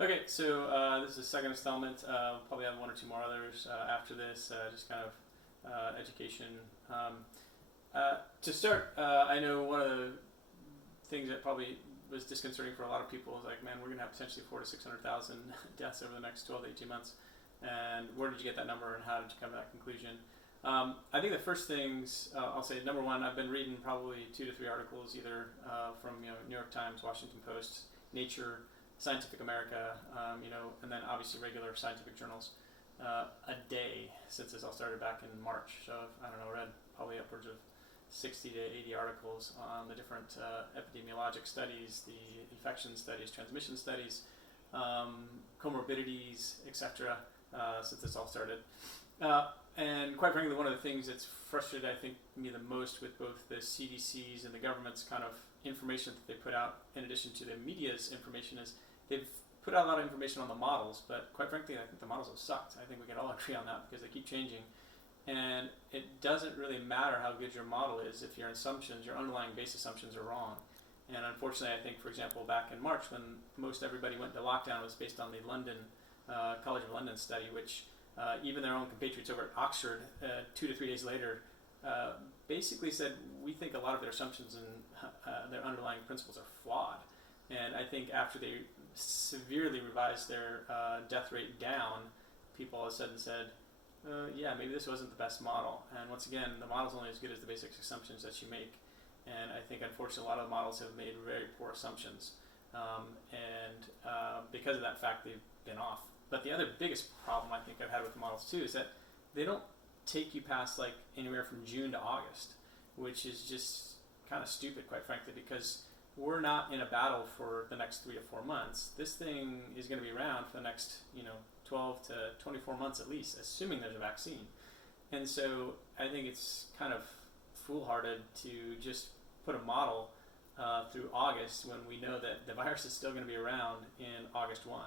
Okay, so this is the second installment. Probably have one or two more others after this, just kind of education. To start, I know one of the things that probably was disconcerting for a lot of people is like, man, we're going to have potentially 400,000 to 600,000 deaths over the next 12 to 18 months. And where did you get that number, and how did you come to that conclusion? I think the first things I'll say, number one, I've been reading probably 2 to 3 articles, either from New York Times, Washington Post, Nature, Scientific America, and then obviously regular scientific journals a day since this all started back in March. So I've, I don't know, read probably upwards of 60 to 80 articles on the different epidemiologic studies, the infection studies, transmission studies, comorbidities, etc. Since this all started. And quite frankly, one of the things that's frustrated, I think, me the most with both the CDC's and the government's kind of information that they put out, in addition to the media's information, is they've put out a lot of information on the models, but quite frankly, I think the models have sucked. I think we can all agree on that because they keep changing. And it doesn't really matter how good your model is if your assumptions, your underlying base assumptions are wrong. And unfortunately, I think, for example, back in March when most everybody went into lockdown, was based on the London, College of London study, which even their own compatriots over at Oxford, 2 to 3 days later, basically said, we think a lot of their assumptions and their underlying principles are flawed. And I think after they severely revised their death rate down, people all of a sudden said, yeah, maybe this wasn't the best model. And once again, the model's only as good as the basic assumptions that you make. And I think, unfortunately, a lot of the models have made very poor assumptions. Because of that fact, they've been off. But the other biggest problem I think I've had with the models, too, is that they don't take you past like anywhere from June to August, which is just kind of stupid, quite frankly, because we're not in a battle for the next 3 to 4 months. This thing is going to be around for the next, 12 to 24 months at least, assuming there's a vaccine. And so I think it's kind of foolhardy to just put a model through August when we know that the virus is still going to be around in August 1.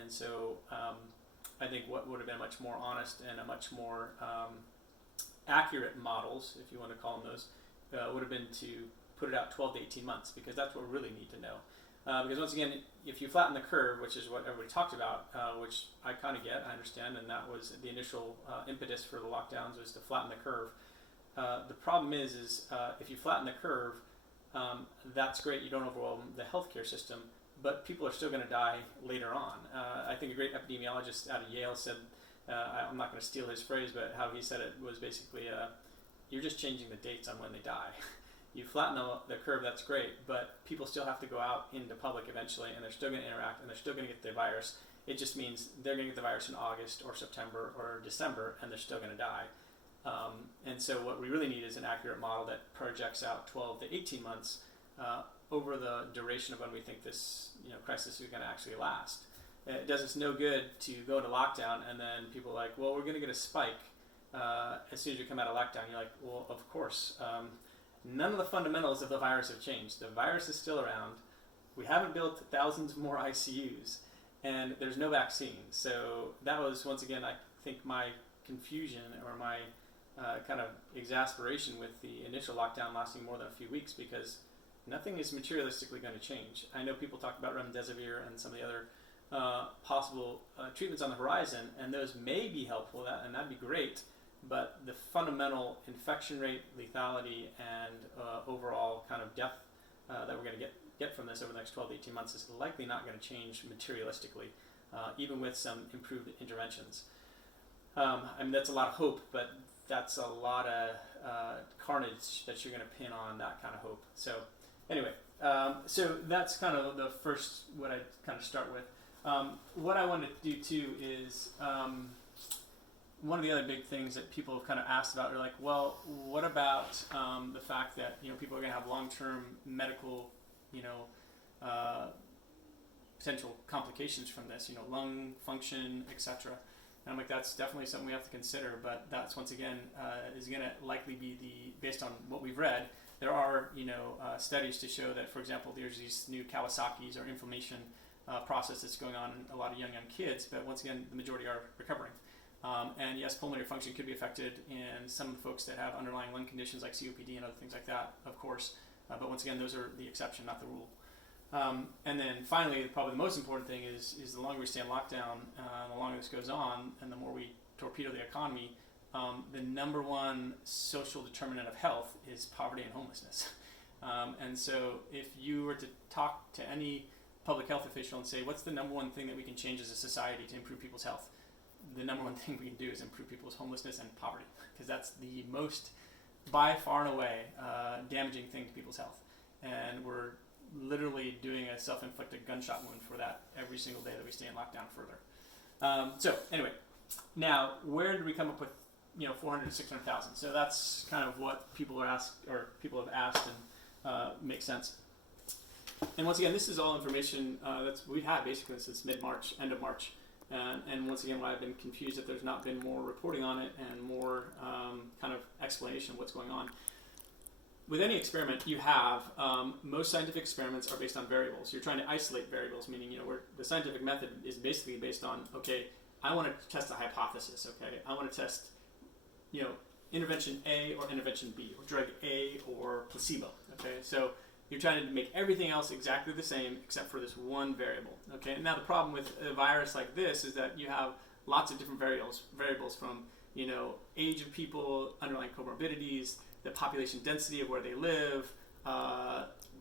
And so I think what would have been much more honest and a much more accurate models, if you want to call them those, would have been to put it out 12 to 18 months, because that's what we really need to know. Because once again, if you flatten the curve, which is what everybody talked about, which I kind of get, I understand, and that was the initial impetus for the lockdowns, was to flatten the curve. The problem is if you flatten the curve, that's great, you don't overwhelm the healthcare system, but people are still going to die later on. I think a great epidemiologist out of Yale said, I'm not going to steal his phrase, but how he said it was basically, you're just changing the dates on when they die. You flatten the curve, that's great, but people still have to go out into public eventually, and they're still going to interact, and they're still going to get the virus. It just means they're going to get the virus in August or September or December, and they're still going to die. And so what we really need is an accurate model that projects out 12 to 18 months over the duration of when we think this crisis is going to actually last. It does us no good to go into lockdown and then people are like, well, we're going to get a spike as soon as you come out of lockdown. You're like, well, of course. None of the fundamentals of the virus have changed. The virus is still around. We haven't built thousands more ICUs, and there's no vaccine. So that was, once again, I think my confusion or my kind of exasperation with the initial lockdown lasting more than a few weeks, because nothing is materialistically going to change. I know people talk about remdesivir and some of the other possible treatments on the horizon, and those may be helpful, and that'd be great, but the fundamental infection rate, lethality, and overall kind of death that we're going to get from this over the next 12 to 18 months is likely not going to change materialistically, even with some improved interventions. That's a lot of hope, but that's a lot of carnage that you're going to pin on that kind of hope. So anyway, so that's kind of the first, what I kind of start with. What I wanted to do too is one of the other big things that people have kind of asked about are like, well, what about the fact that people are going to have long-term medical, potential complications from this, lung function, etc. And I'm like, that's definitely something we have to consider, but that's, once again, is going to likely be based on what we've read. There are, studies to show that, for example, there's these new Kawasaki's or inflammation process that's going on in a lot of young kids, but once again, the majority are recovering. And yes, pulmonary function could be affected in some of the folks that have underlying lung conditions like COPD and other things like that, of course. But once again, those are the exception, not the rule. And then finally, probably the most important thing is the longer we stay in lockdown, the longer this goes on, and the more we torpedo the economy, the number one social determinant of health is poverty and homelessness. And so if you were to talk to any public health official and say, what's the number one thing that we can change as a society to improve people's health? The number one thing we can do is improve people's homelessness and poverty, because that's the most, by far and away, damaging thing to people's health. And we're literally doing a self-inflicted gunshot wound for that every single day that we stay in lockdown further. So anyway, now where did we come up with 400 to 600,000? So that's kind of what people have asked and makes sense. And once again, this is all information that's we've had basically since mid-March, end of March. And once again, why I've been confused that there's not been more reporting on it and more kind of explanation of what's going on. With any experiment you have, most scientific experiments are based on variables. You're trying to isolate variables, meaning where the scientific method is basically based on, okay, I want to test a hypothesis. Okay, I want to test, intervention A or intervention B, or drug A or placebo. Okay, so you're trying to make everything else exactly the same except for this one variable. Okay, and now the problem with a virus like this is that you have lots of different variables from age of people, underlying comorbidities, the population density of where they live,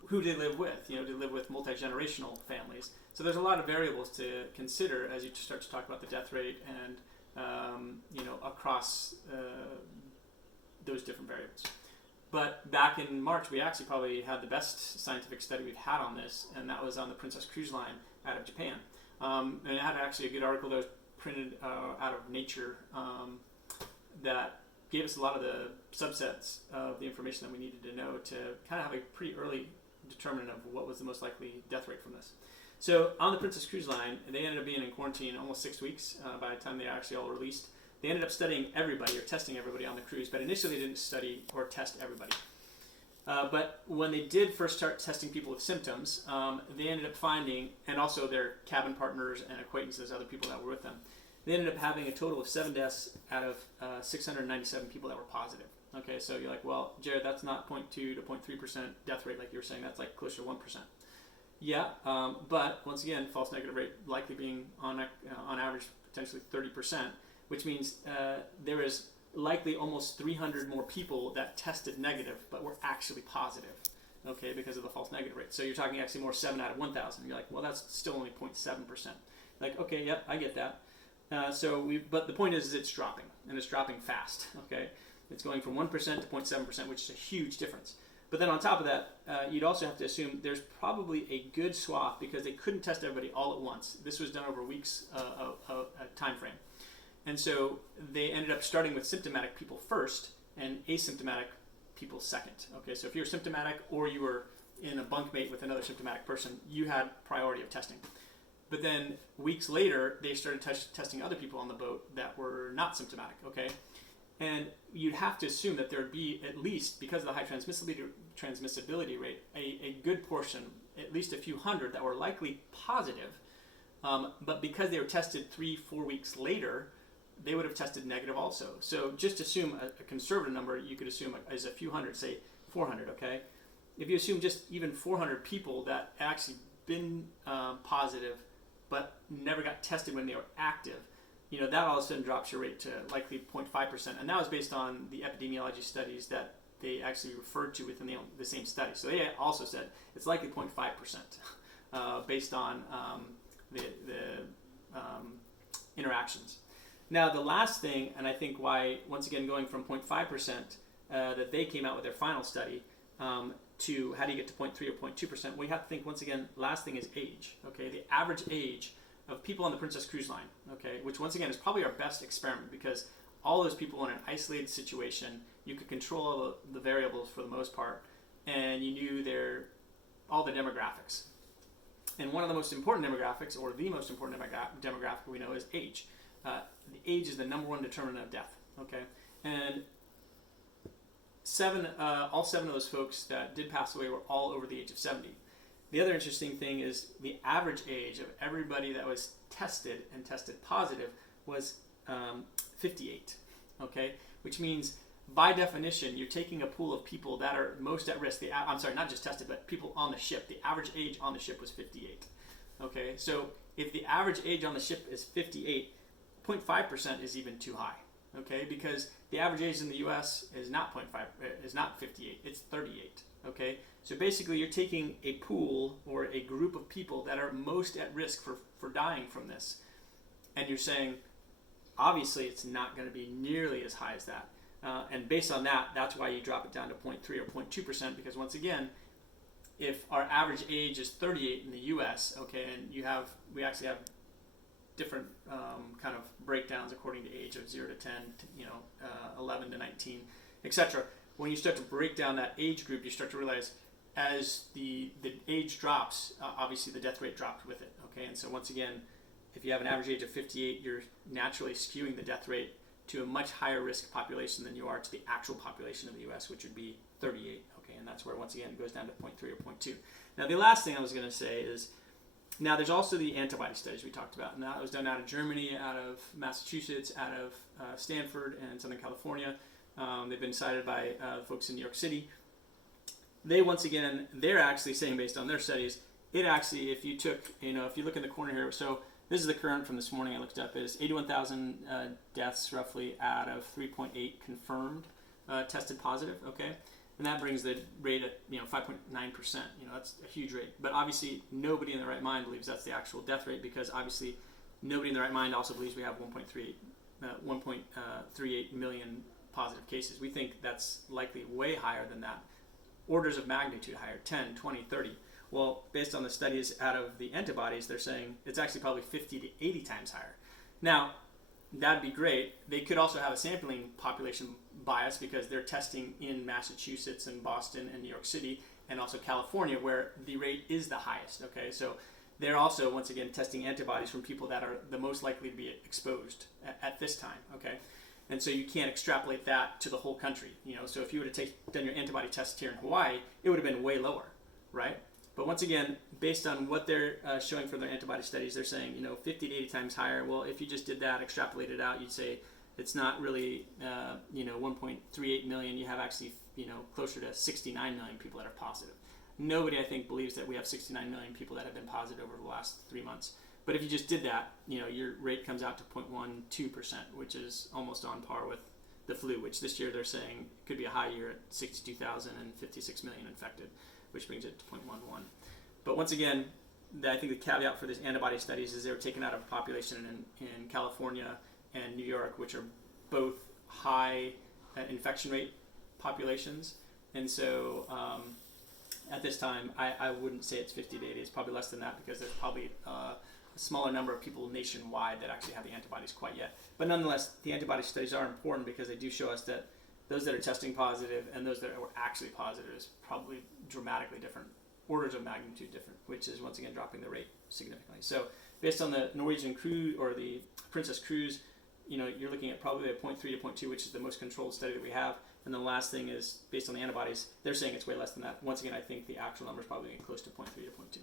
who they live with. Do they live with multi-generational families? So there's a lot of variables to consider as you start to talk about the death rate and across those different variables. But back in March, we actually probably had the best scientific study we've had on this, and that was on the Princess Cruise Line out of Japan. And it had actually a good article that was printed out of Nature that gave us a lot of the subsets of the information that we needed to know to kind of have a pretty early determinant of what was the most likely death rate from this. So on the Princess Cruise Line, they ended up being in quarantine almost 6 weeks by the time they actually all released. They ended up studying everybody or testing everybody on the cruise, but initially they didn't study or test everybody. But when they did first start testing people with symptoms, they ended up finding, and also their cabin partners and acquaintances, other people that were with them, they ended up having a total of 7 deaths out of 697 people that were positive. Okay, so you're like, well, Jared, that's not 0.2 to 0.3% death rate like you were saying. That's like closer to 1%. Yeah, but once again, false negative rate likely being on average potentially 30%, which means there is likely almost 300 more people that tested negative but were actually positive, okay, because of the false negative rate. So you're talking actually more 7 out of 1,000. You're like, well, that's still only 0.7%. Like, okay, yep, I get that. But the point is it's dropping, and it's dropping fast, okay? It's going from 1% to 0.7%, which is a huge difference. But then on top of that, you'd also have to assume there's probably a good swath, because they couldn't test everybody all at once. This was done over weeks time frame. And so they ended up starting with symptomatic people first and asymptomatic people second. Okay, so if you're symptomatic or you were in a bunkmate with another symptomatic person, you had priority of testing. But then weeks later, they started testing other people on the boat that were not symptomatic, okay? And you'd have to assume that there would be at least, because of the high transmissibility rate, a good portion, at least a few hundred, that were likely positive. But because they were tested 3-4 weeks later, they would have tested negative also. So just assume a conservative number, you could assume is a few hundred, say 400, okay? If you assume just even 400 people that actually been positive but never got tested when they were active, that all of a sudden drops your rate to likely 0.5%. And that was based on the epidemiology studies that they actually referred to within the same study. So they also said it's likely 0.5% based on the interactions. Now, the last thing, and I think why, once again, going from 0.5% that they came out with their final study to how do you get to 0.3 or 0.2%, we have to think, once again, last thing is age. Okay, the average age of people on the Princess Cruise Line, okay, which once again is probably our best experiment, because all those people in an isolated situation, you could control all the variables for the most part, and you knew all the demographics. And one of the most important demographics, or the most important demographic we know, is age. The age is the number one determinant of death. Okay, and all seven of those folks that did pass away were all over the age of 70. The other interesting thing is the average age of everybody that was tested and tested positive was 58. Okay, which means by definition, you're taking a pool of people that are most at risk. I'm sorry, not just tested, but people on the ship. The average age on the ship was 58. Okay, so if the average age on the ship is 58, 0.5% is even too high. Okay, because the average age in the U.S. is not 0.5, is not 58, it's 38. Okay, so basically you're taking a pool or a group of people that are most at risk for dying from this, and you're saying, obviously it's not going to be nearly as high as that. And based on that, that's why you drop it down to 0.3 or 0.2%, because once again, if our average age is 38 in the U.S., okay, and we actually have different kind of breakdowns according to age of 0 to 10, 11 to 19, etc. When you start to break down that age group, you start to realize as the age drops, obviously the death rate dropped with it, okay? And so once again, if you have an average age of 58, you're naturally skewing the death rate to a much higher risk population than you are to the actual population of the U.S., which would be 38, okay? And that's where, once again, it goes down to 0.3 or 0.2. Now, the last thing I was going to say is, now there's also the antibody studies we talked about. And that was done out of Germany, out of Massachusetts, out of Stanford, and Southern California. They've been cited by folks in New York City. They're actually saying, based on their studies, it actually, if you look in the corner here, so this is the current from this morning I looked up, is 81,000 deaths roughly out of 3.8 confirmed tested positive, okay? And that brings the rate at 5.9%. That's a huge rate. But obviously, nobody in their right mind believes that's the actual death rate, because obviously, nobody in their right mind also believes we have 1.38 million positive cases. We think that's likely way higher than that. Orders of magnitude higher, 10, 20, 30. Well, based on the studies out of the antibodies, they're saying it's actually probably 50 to 80 times higher. Now, that'd be great. They could also have a sampling population bias because they're testing in Massachusetts and Boston and New York City and also California, where the rate is the highest. Okay, so they're also, once again, testing antibodies from people that are the most likely to be exposed at this time. Okay, and so you can't extrapolate that to the whole country. So if you would have done your antibody test here in Hawaii, it would have been way lower, right? But once again, based on what they're showing from their antibody studies, they're saying 50 to 80 times higher. Well, if you just did that, extrapolated out, you'd say it's not really 1.38 million. You have actually closer to 69 million people that are positive. Nobody, I think, believes that we have 69 million people that have been positive over the last 3 months. But if you just did that, your rate comes out to 0.12%, which is almost on par with the flu, which this year they're saying could be a high year at 62,000 and 56 million infected, which brings it to 0.11. But once again, I think the caveat for these antibody studies is they were taken out of a population in California and New York, which are both high infection rate populations. And so at this time, I wouldn't say it's 50 to 80. It's probably less than that, because there's probably a smaller number of people nationwide that actually have the antibodies quite yet. But nonetheless, the antibody studies are important because they do show us that those that are testing positive and those that were actually positive is probably dramatically different, orders of magnitude different, which is once again dropping the rate significantly. So based on the Norwegian cruise or the Princess cruise, you're looking at probably a 0.3 to 0.2, which is the most controlled study that we have. And then the last thing is, based on the antibodies, they're saying it's way less than that. Once again, I think the actual number is probably close to 0.3 to 0.2.